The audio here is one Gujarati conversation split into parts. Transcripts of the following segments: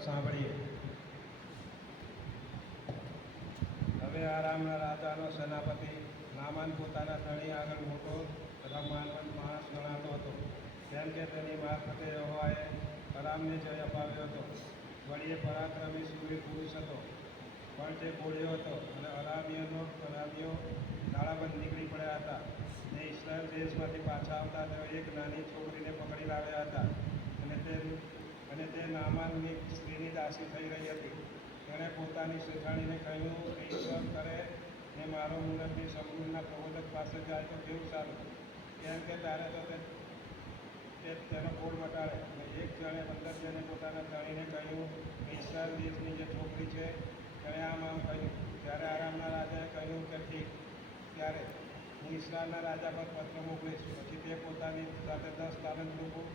સાંભળીએ. હવે આરામના રાજાનો સેનાપતિ નામાન પોતાના ધણી આગળ મોટો તથા માનવંત માણસ ગણાતો હતો, કેમ કે તેની મારફતે યહોવાએ અરામને જય અપાવ્યો હતો. વળી એ પરાક્રમી શૂરવીર પુરુષ હતો, પણ તે ઘોડ્યો હતો, અને અરામીઓ તાળાબંધ નીકળી પડ્યા હતા. ને ઇસ્રાયેલ દેશમાંથી પાછા આવતા તેઓ એક નાની છોકરીને પકડી લાવ્યા હતા, અને તે નામાનની સ્ત્રીની દાસી થઈ રહી હતી. તેણે પોતાની શેઠાણીને કહ્યું કે ઈશ્વર કરે ને મારો મુરબ્બી સમૃદ્ધના પ્રબોધક પાસે જાય તો કેવું સારું, કેમ કે તારે તો તે તેનો કોડ મટાડે. અને એક જણે 15 જણે પોતાના ધણીને કહ્યું કે ઇસ્રાયેલ દેશની જે છોકરી છે તેણે આમ કહ્યું. ત્યારે આરામના રાજાએ કહ્યું કે ઠીક, ત્યારે હું ઇસ્રાયેલના રાજા પર પત્ર મોકલીશ. પછી તે પોતાની સાથે 10 તાલંત રૂપું,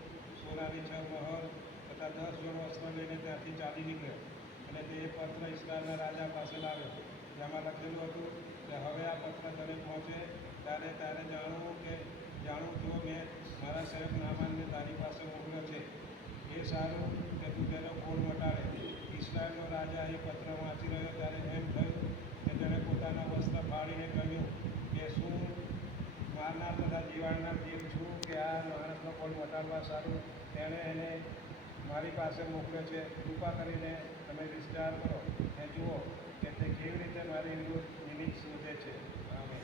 સોનાની 6 મહોર તથા 10 જોડ વસ્ત્ર લઈને ત્યાંથી ચાલી નીકળ્યો. અને તે એ પત્ર ઇસ્રાયેલના રાજા પાસે લાવ્યો, જેમાં લખેલું હતું કે હવે આ પત્ર તને પહોંચે ત્યારે જાણું જો મેં મારા સેવક નામાનને તારી પાસે મોકલ્યો છે. એ સારું કે તું તેનો કોડ મટાડે. ઇસ્રાયેલનો રાજા એ પત્ર વાંચી રહ્યો ત્યારે એમ થયું કે તેણે પોતાના વસ્ત્ર ફાડીને કહ્યું કે શું મારનાર તથા જીવાડનાર જીવ છું કે આ માણસનો કોડ મટાડવા સારું તેણે એને મારી પાસે મોકલ્યો છે. કૃપા કરીને તમે વિચાર કરો અને જુઓ કે તે કેવી રીતે મારી વિરુદ્ધ નિમિત્ત શોધે છે. આમેન.